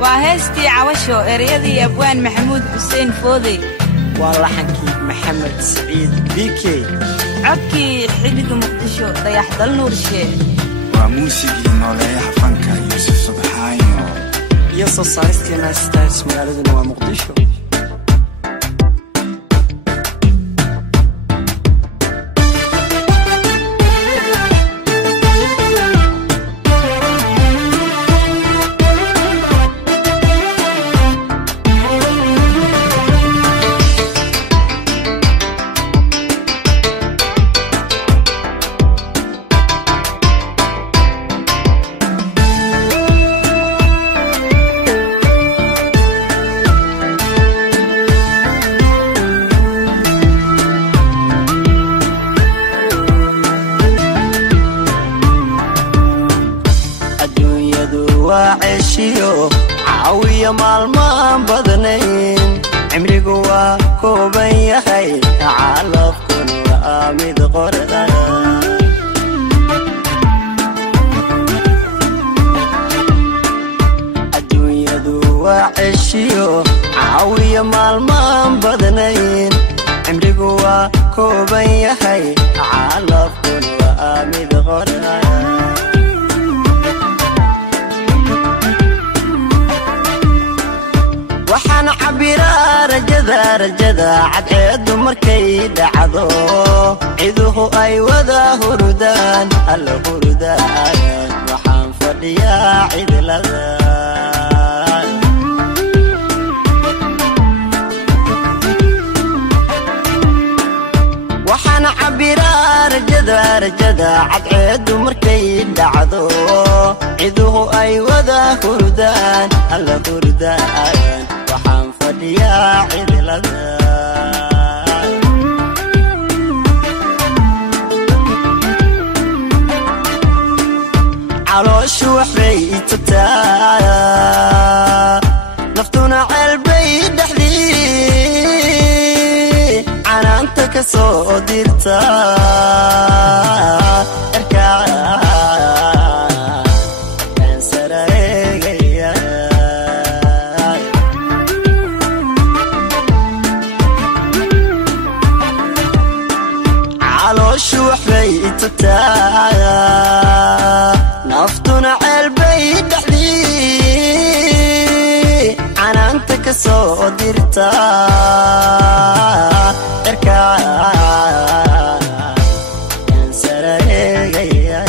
وهستي عوشو إريدي أبوان محمود حسين فوضي ولحنكي محمد سعيد بيكي عكي حلق مقدشو ضيح ضل نور شيء وموسيقي نوليح فنكا يوسف صبحايو يوسف صارستي ناس تاس مغالدنا ومقدشو وعشيو عاوية مالمان بدنين عمري قوا كوبان يخي عالف كن وآمد قردان الدنيا دو وعشيو عاوية مالمان بدنين عمري قوا كوبان يخي عالف كن وآمد قردان waxaan cabiraa rajada cadceed markay dhacdo ciiduhu ay wada hurdaan alla hurdaan waxaan fadhiyaa cidlada waxaan cabiraa rajada cadceed markay dhacdo ciiduhu ay wada hurdaan alla hurdaan waxaan fadhiyaa cidlada calooshu waxbay itataa naftuna ceelbay dhexdii canaanta ka soo dirta naftuna ceelbay dhexdii canaanta ka soo dirta erkaan sara eegaya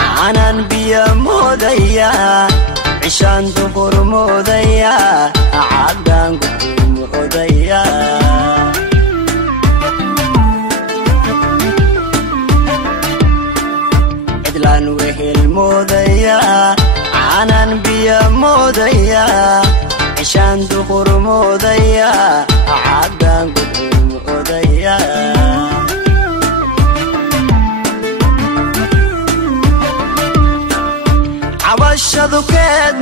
عانان بيا موديا عشان دبر موديا عدان قدوم موديا عدلان وهل موديا عانان بيا موديا عشان دبر موديا عدان قدوم موديا عوشدو كاد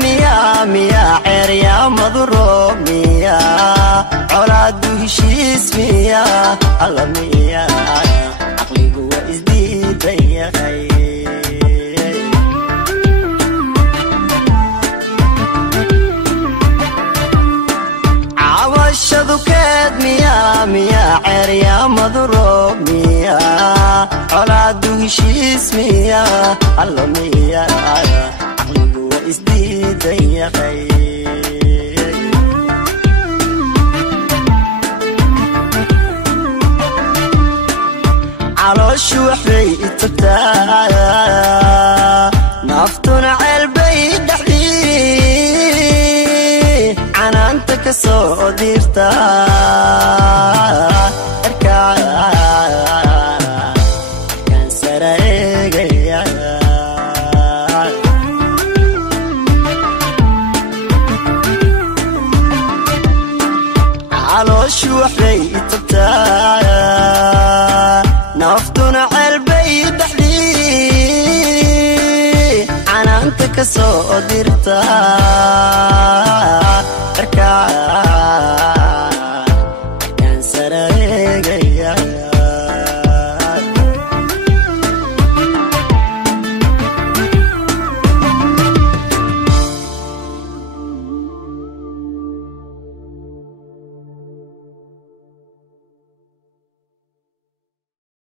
ميا عريا مضروب ميا عرادو هشيس ميا الله ميا عقلي قوة ازديد يا خي عوشدو كاد ميا عريا مضروب ميا عرادو هشيس ميا الله ميا isdiidan yahay calooshu waxbay itubtaa naftuna ceelbay dhaxdii canaanta ka soo dirta arkaan sara eegaya calooshu waxbay itubtaa naftuna ceelbay dhaxdii canaanta ka soo dirta arkaan